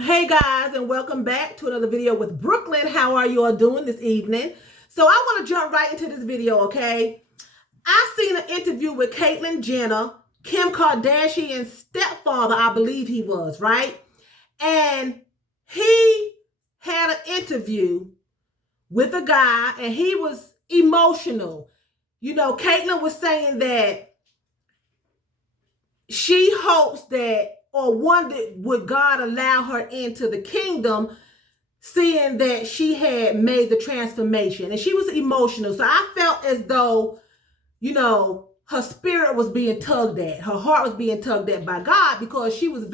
Hey guys, and welcome back to another video with Brooklyn. How are you all doing this evening? So I want to jump right into this video, okay? I seen an interview with Caitlyn Jenner, Kim Kardashian's stepfather, I believe he was, right? And he had an interview with a guy and he was emotional. Caitlyn was saying that she hopes that or wondered would God allow her into the kingdom, seeing that she had made the transformation. And she was emotional. So I felt as though, her spirit was being tugged at. Her heart was being tugged at by God because she was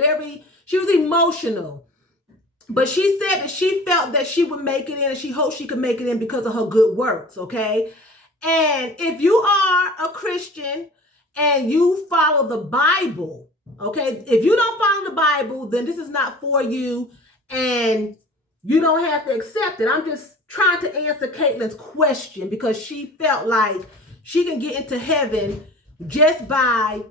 emotional. But she said that she felt that she would make it in and she hoped she could make it in because of her good works, okay? And if you are a Christian and you follow the Bible, okay, if you don't follow the Bible, then this is not for you and you don't have to accept it. I'm just trying to answer Caitlyn's question because she felt like she can get into heaven just by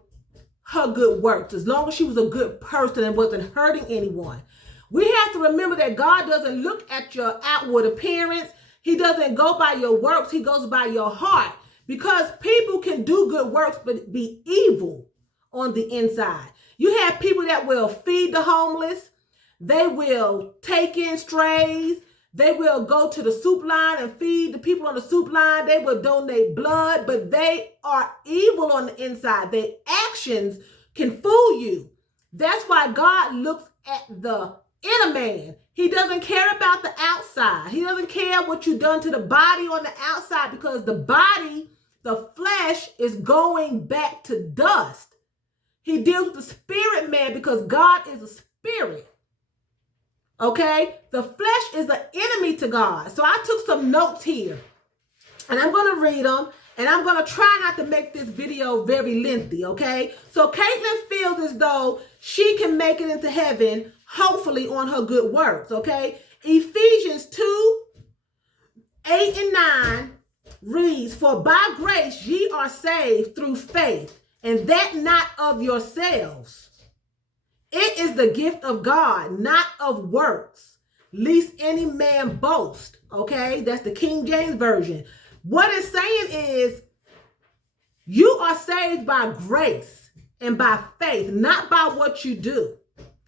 her good works, as long as she was a good person and wasn't hurting anyone. We have to remember that God doesn't look at your outward appearance. He doesn't go by your works. He goes by your heart, because people can do good works but be evil on the inside. You have people that will feed the homeless. They will take in strays. They will go to the soup line and feed the people on the soup line. They will donate blood, but they are evil on the inside. Their actions can fool you. That's why God looks at the inner man. He doesn't care about the outside. He doesn't care what you've done to the body on the outside, because the body, the flesh, is going back to dust. He deals with the spirit man because God is a spirit. Okay? The flesh is an enemy to God. So I took some notes here and I'm going to read them, and I'm going to try not to make this video very lengthy, okay? So Caitlyn feels as though she can make it into heaven, hopefully on her good works, okay? Ephesians 2:8-9 reads, "For by grace ye are saved through faith, and that not of yourselves. It is the gift of God, not of works, lest any man boast." Okay, that's the King James Version. What it's saying is you are saved by grace and by faith, not by what you do.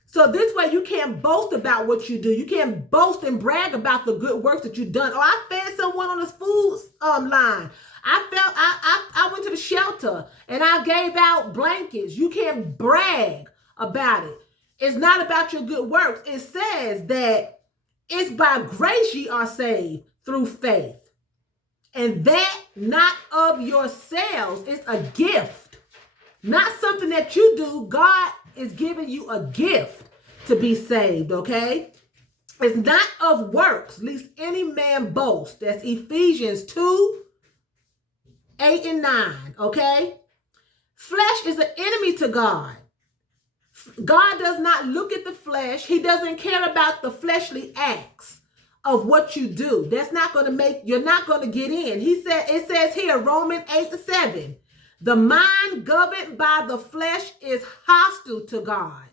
So this way you can't boast about what you do. You can't boast and brag about the good works that you've done. Oh, I fed someone on this food line. I went to the shelter and I gave out blankets. You can't brag about it. It's not about your good works. It says that it's by grace ye are saved through faith, and that not of yourselves. It's a gift, not something that you do. God is giving you a gift to be saved, okay? It's not of works, lest any man boast. That's Ephesians 2:8-9, okay? Flesh is an enemy to God. God does not look at the flesh. He doesn't care about the fleshly acts of what you do. That's not going to make, you're not going to get in. It says here, Romans 8:7, "The mind governed by the flesh is hostile to God.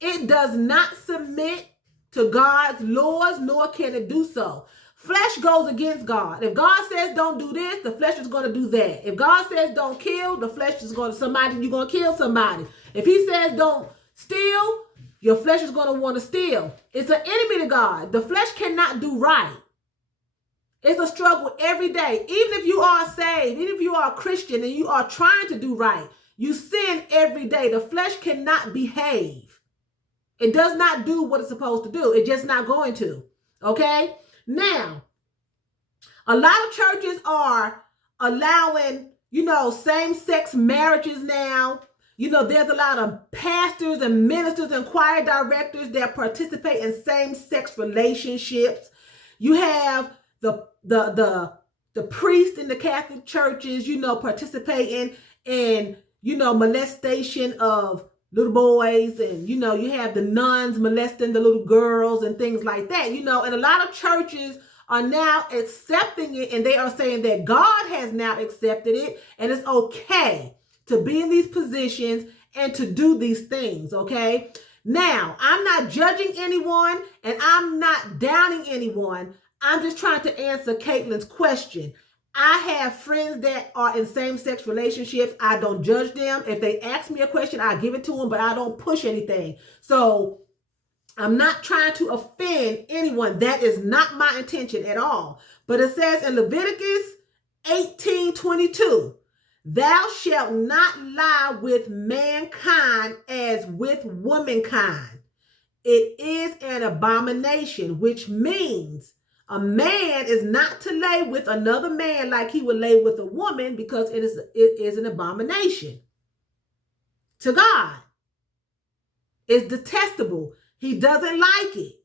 It does not submit to God's laws, nor can it do so." Flesh goes against God. If God says don't do this, the flesh is going to do that. If God says don't kill, the flesh is going to, you're going to kill somebody. If he says don't steal, your flesh is going to want to steal. It's an enemy to God. The flesh cannot do right. It's a struggle every day. Even if you are saved, even if you are a Christian and you are trying to do right, you sin every day. The flesh cannot behave. It does not do what it's supposed to do. It's just not going to. Okay? Now, a lot of churches are allowing, same-sex marriages now. There's a lot of pastors and ministers and choir directors that participate in same-sex relationships. You have the priests in the Catholic churches, participating in, molestation of little boys, and you have the nuns molesting the little girls and things like that, and a lot of churches are now accepting it, and they are saying that God has now accepted it and it's okay to be in these positions and to do these things, okay? Now, I'm not judging anyone and I'm not downing anyone. I'm just trying to answer Caitlyn's question. I have friends that are in same-sex relationships. I don't judge them. If they ask me a question, I give it to them, but I don't push anything. So I'm not trying to offend anyone. That is not my intention at all. But it says in Leviticus 18:22, thou shalt not lie with mankind as with womankind. It is an abomination, which means a man is not to lay with another man like he would lay with a woman, because it is an abomination to God. It's detestable. He doesn't like it.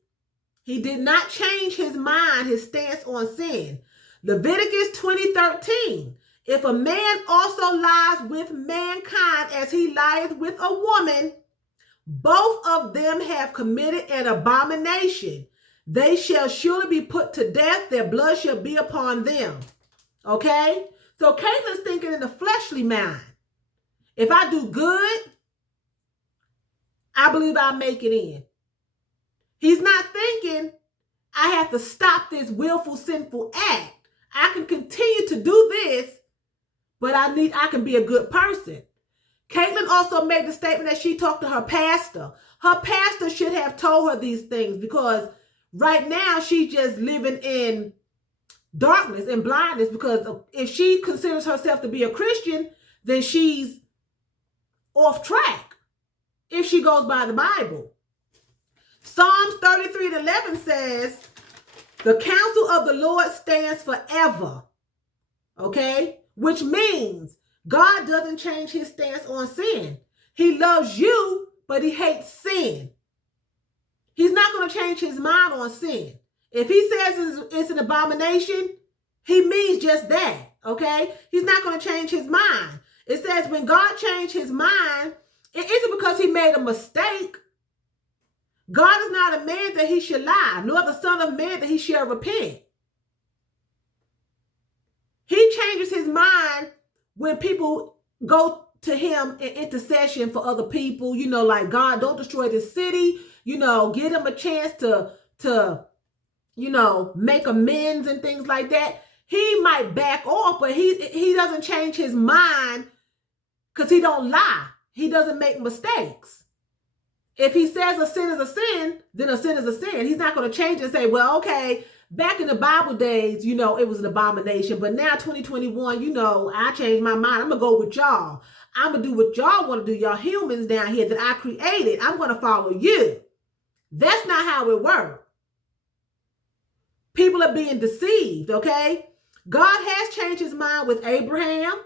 He did not change his mind, his stance on sin. Leviticus 20:13. If a man also lies with mankind as he lieth with a woman, both of them have committed an abomination. They shall surely be put to death. Their blood shall be upon them. Okay? So Caitlyn's thinking in the fleshly mind. If I do good, I believe I'll make it in. He's not thinking I have to stop this willful, sinful act. I can continue to do this, but I can be a good person. Caitlyn also made the statement that she talked to her pastor. Her pastor should have told her these things, because right now she's just living in darkness and blindness, because if she considers herself to be a Christian, then she's off track if she goes by the Bible. Psalms 33:11 says, the counsel of the Lord stands forever. Okay? Which means God doesn't change his stance on sin. He loves you, but he hates sin. He's not going to change his mind on sin. If he says it's an abomination, he means just that. Okay? He's not going to change his mind. It says when God changed his mind, it isn't because he made a mistake. God is not a man that he should lie, nor the son of man that he shall repent. He changes his mind when people go to him in intercession for other people, like, God, don't destroy this city, give them a chance to make amends and things like that. He might back off, but he doesn't change his mind because he don't lie. He doesn't make mistakes. If he says a sin is a sin, then a sin is a sin. He's not going to change it and say, well, okay, back in the Bible days, it was an abomination. But now 2021, I changed my mind. I'm going to go with y'all. I'm going to do what y'all want to do. Y'all humans down here that I created. I'm going to follow you. That's not how it works. People are being deceived, okay? God has changed his mind with Abraham.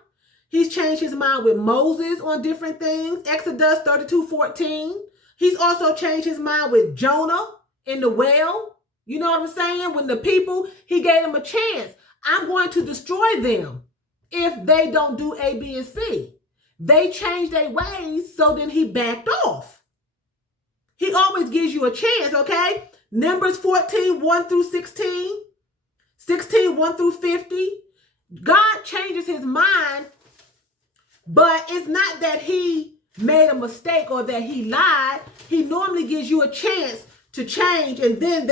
He's changed his mind with Moses on different things. Exodus 32:14. He's also changed his mind with Jonah in the well. You know what I'm saying? When the people, he gave them a chance. I'm going to destroy them if they don't do A, B, and C. They changed their ways, so then he backed off. He always gives you a chance, okay? Numbers 14:1-16, 16:1-50. God changes his mind, but it's not that he made a mistake or that he lied. He normally gives you a chance to change, and then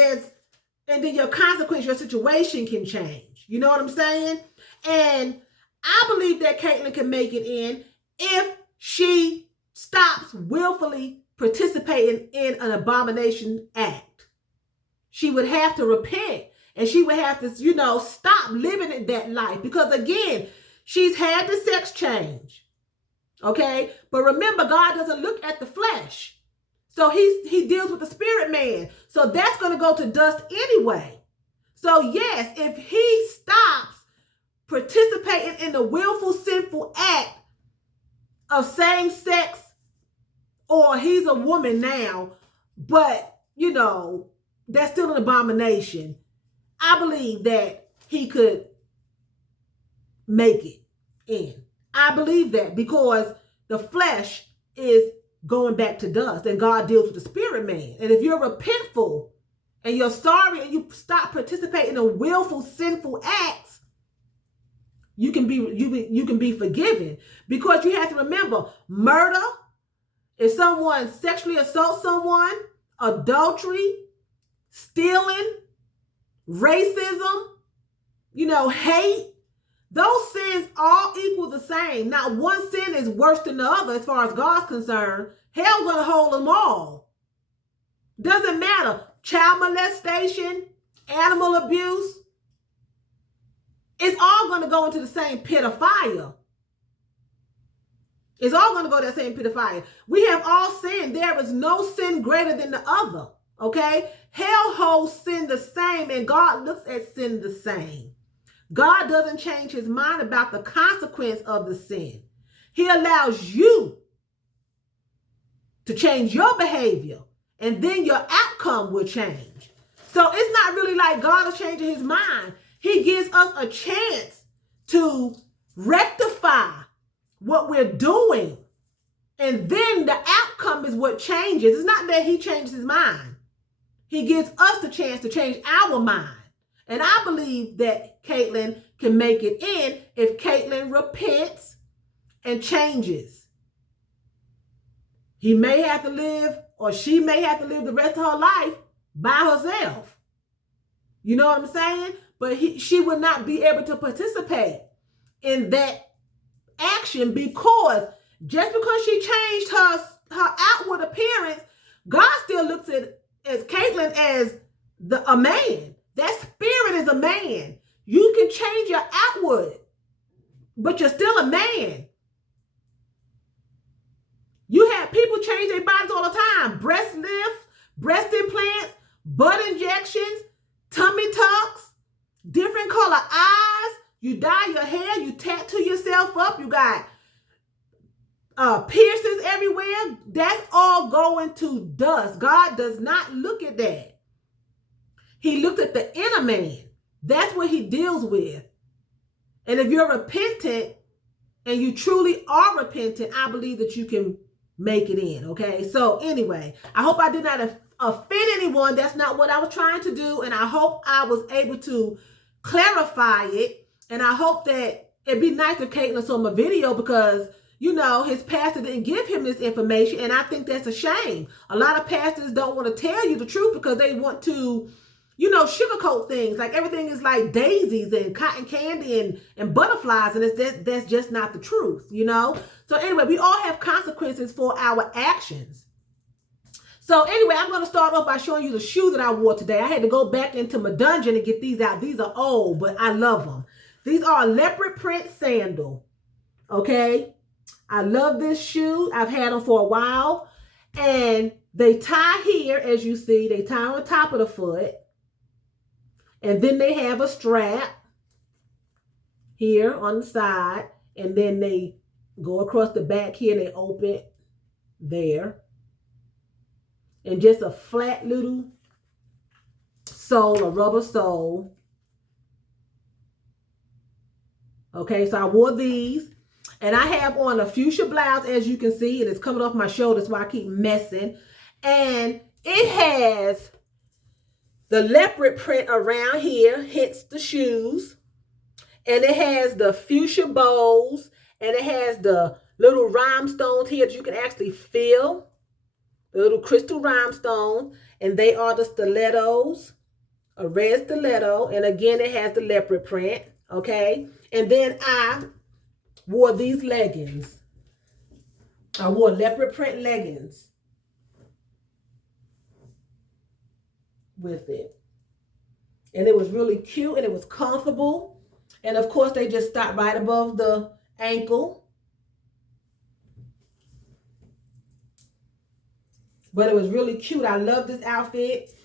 your consequence, your situation can change. You know what I'm saying? And I believe that Caitlyn can make it in if she stops willfully participating in an abomination act. She would have to repent, and she would have to, stop living in that life, because again, she's had the sex change. Okay? But remember, God doesn't look at the flesh. So he deals with the spirit man. So that's going to go to dust anyway. So yes, if he stops participating in the willful, sinful act of same sex, or he's a woman now, but, that's still an abomination, I believe that he could make it in. I believe that, because the flesh is going back to dust, and God deals with the spirit man. And if you're repentful and you're sorry and you stop participating in willful, sinful acts, you can be forgiven, because you have to remember, murder If someone sexually assaults someone, adultery, stealing, racism, hate, those sins all equal the same. Not one sin is worse than the other as far as God's concerned. Hell's going to hold them all. Doesn't matter. Child molestation, animal abuse, it's all going to go into the same pit of fire. It's all going to go to that same pit of fire. We have all sinned. There is no sin greater than the other. Okay? Hell holds sin the same, and God looks at sin the same. God doesn't change his mind about the consequence of the sin. He allows you to change your behavior, and then your outcome will change. So it's not really like God is changing his mind. He gives us a chance to rectify what we're doing. And then the outcome is what changes. It's not that he changes his mind. He gives us the chance to change our mind. And I believe that Caitlyn can make it in if Caitlyn repents and changes. He may have to live, or she may have to live the rest of her life by herself. You know what I'm saying? But she would not be able to participate in that action, because just because she changed her outward appearance, God still looks at as Caitlyn as a man. That spirit is a man. You can change your outward, but you're still a man. You have people change their bodies all the time. Breast lifts, breast implants, butt injections, tummy tucks, different color eyes. You dye your hair, you tattoo yourself up, you got piercings everywhere. That's all going to dust. God does not look at that. He looks at the inner man. That's what he deals with. And if you're repentant and you truly are repentant, I believe that you can make it in, okay? So anyway, I hope I did not offend anyone. That's not what I was trying to do. And I hope I was able to clarify it. And I hope that it'd be nice if Caitlyn saw my video, because, his pastor didn't give him this information. And I think that's a shame. A lot of pastors don't want to tell you the truth because they want to, sugarcoat things. Like everything is like daisies and cotton candy and butterflies. And that's just not the truth, So anyway, we all have consequences for our actions. So anyway, I'm going to start off by showing you the shoe that I wore today. I had to go back into my dungeon and get these out. These are old, but I love them. These are a leopard print sandal. Okay. I love this shoe. I've had them for a while. And they tie here, as you see. They tie on top of the foot. And then they have a strap here on the side. And then they go across the back here and they open there. And just a flat little sole, a rubber sole. Okay, so I wore these. And I have on a fuchsia blouse, as you can see. And it's coming off my shoulders, why I keep messing. And it has the leopard print around here, hence the shoes. And it has the fuchsia bows. And it has the little rhinestones here that you can actually feel. The little crystal rhinestones. And they are the stilettos. A red stiletto. And again, it has the leopard print. Okay. And then I wore these leggings. I wore leopard print leggings with it. And it was really cute and it was comfortable. And of course, they just stopped right above the ankle. But it was really cute. I love this outfit.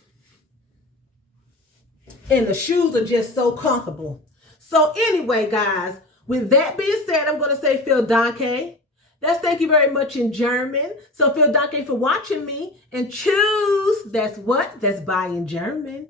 And the shoes are just so comfortable. So anyway, guys, with that being said, I'm going to say vielen Dank. That's thank you very much in German. So vielen Dank for watching me. And choose, that's what? That's bye in German.